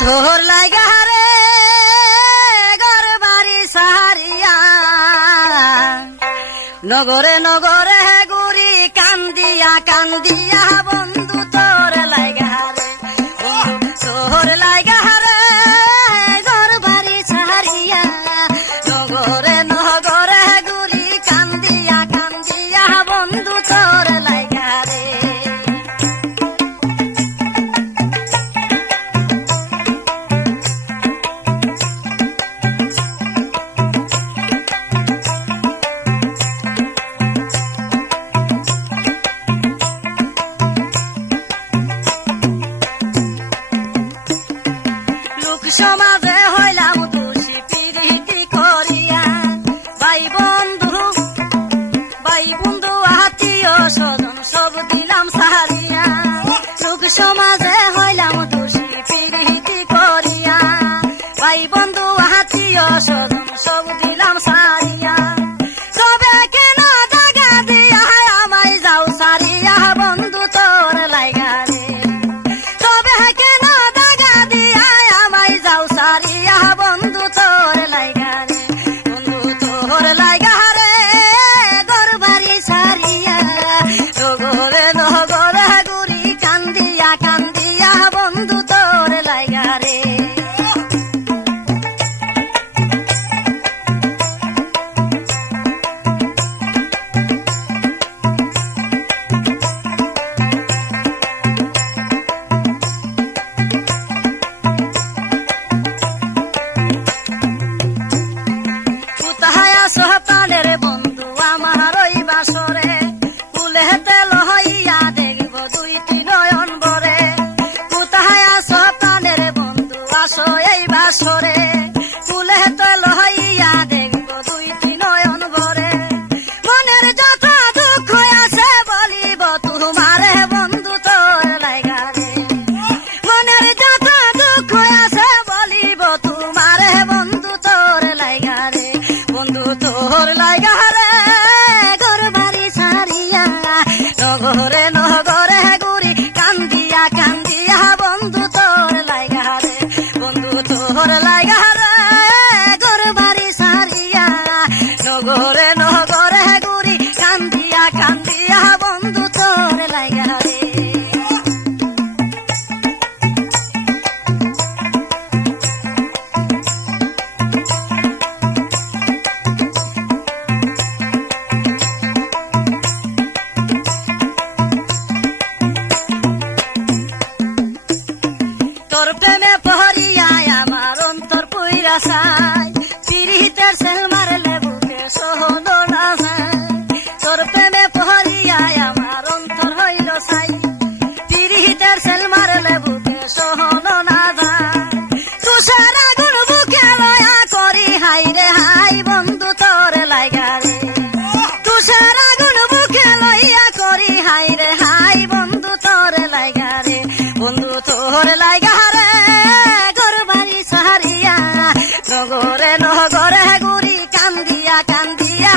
তোর লাগা রে ঘর বাড়ি সাহারিয়া নগরে নগরে ঘুরি কান্দিয়া কান্দিয়া বন্ধু তোর লাগা রে তোর লাগা রে ঘর বাড়ি সাহারিয়া নগরে নগরে ঘুরি কান্দিয়া কান্দিয়া বন্ধু তোর লাগা রে সমাজে হইলাম দোষী পিরিতি করিয়া ভাই বন্ধু আত্মীয় স্বজন সব দিলাম সাহারিয়া সুখ সমাজে হইলাম দোষী পিরিতি করিয়া ভাই বন্ধু আত্মীয় স্বজন সব দিলাম সাহারিয়া সবে কেন জাগা দিয়া আমায় যাও সারিয়া বন্ধু তোর লাগা রে সবে কেন জাগা দিয়া আমায় যাও সারিয়া বন্ধু তোর লাগা রে বন্ধু তোর লাগা রে ঘর বাড়ি সারিয়া নগরে নগরে ঘুরি কান্দিয়া কান্দিয়া বন্ধু তোর লাগা রে সহপানের বন্ধু আমার ওই বাসরে কুলে তেল হইয়া দেখব দুই তিন নয়ন বরে কোথায় সহপানের বন্ধু আসো এই বাসরে কুলে তেল হইয়া দেখব দুই তিন নয়ন বরে মনের যত দুঃখ আছে বলিব তোমারে বন্ধু তোর লাগা রে মনের যত দুঃখ আছে বলিব তোমারে বন্ধু তোর লাগা রে বন্ধু তোর লাগা রে ঘর বাড়ি সারিয়া নগরে নগরে ঘুরি কান্দিয়া কান্দিয়া বন্ধু তোর লাগা রে বন্ধু তোর লাগা রে ঘর বাড়ি সারিয়া নগরে নগরে ঘুরি কান্দিয়া কান্দিয়া বন্ধু তোর লাগা রে তোর প্রেমে পহরিয়া আমার অন্তর পুইরা চাই পিরিতের সেল মারলে বুকে সহন না যায় তোর প্রেমে পহরিয়া আমার অন্তর হইল চাই পিরিতের সেল মারলে বুকে সহন না যায় তুষার আগুন বুকে লয়া করি হাই রে হাই বন্ধু তোর লাগা রে তুষার আগুন বুকে লইয়া করি হাই রে হাই বন্ধু তোর লাগা রে বন্ধু তোর লাগা রে ঘর বাড়ি সাহারিয়া নগরে নগরে ঘুরি কান্দিয়া কান্দিয়া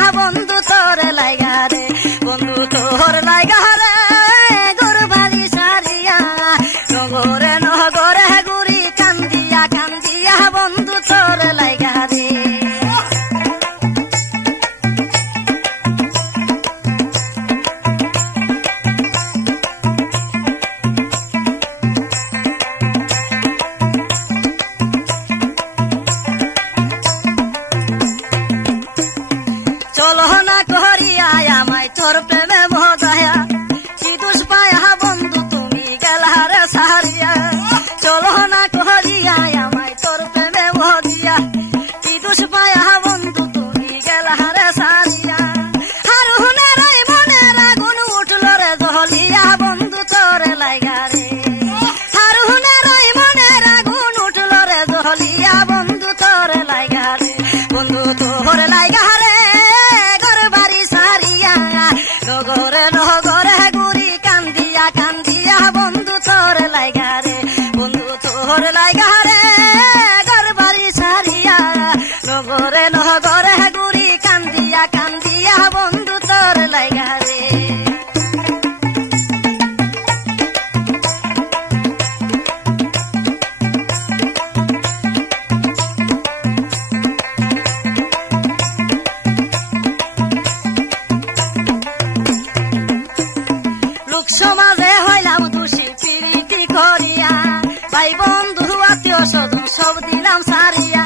স্বজন সব দিলাম সারিয়া,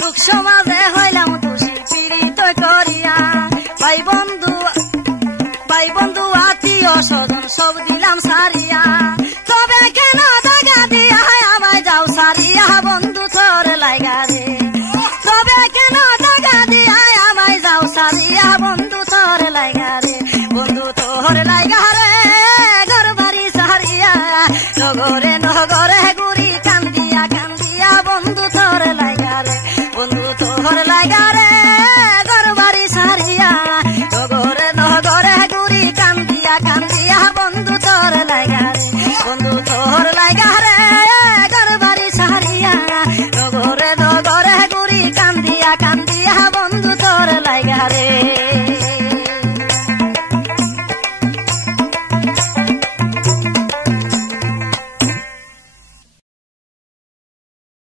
লোক সমাজে হইলাম দোষী পীড়িত করিয়া। ভাই বন্ধু আত্মীয় স্বজন সব দিলাম সারিয়া, তবে কেন দাগা দিয়া আমায় যাও সারিয়া বন্ধু তোর লাইগা রে, তবে কেন দাগা দিয়া আমায় যাও সারিয়া বন্ধু তোর লাইগা রে, বন্ধু তোর লাইগা রে ঘর বাড়ি সারিয়া, নগরে নগরে ঘুরি কান্দিয়া কান্দিয়া বন্ধু তোর লাইগা রে, বন্ধু তোর লাইগা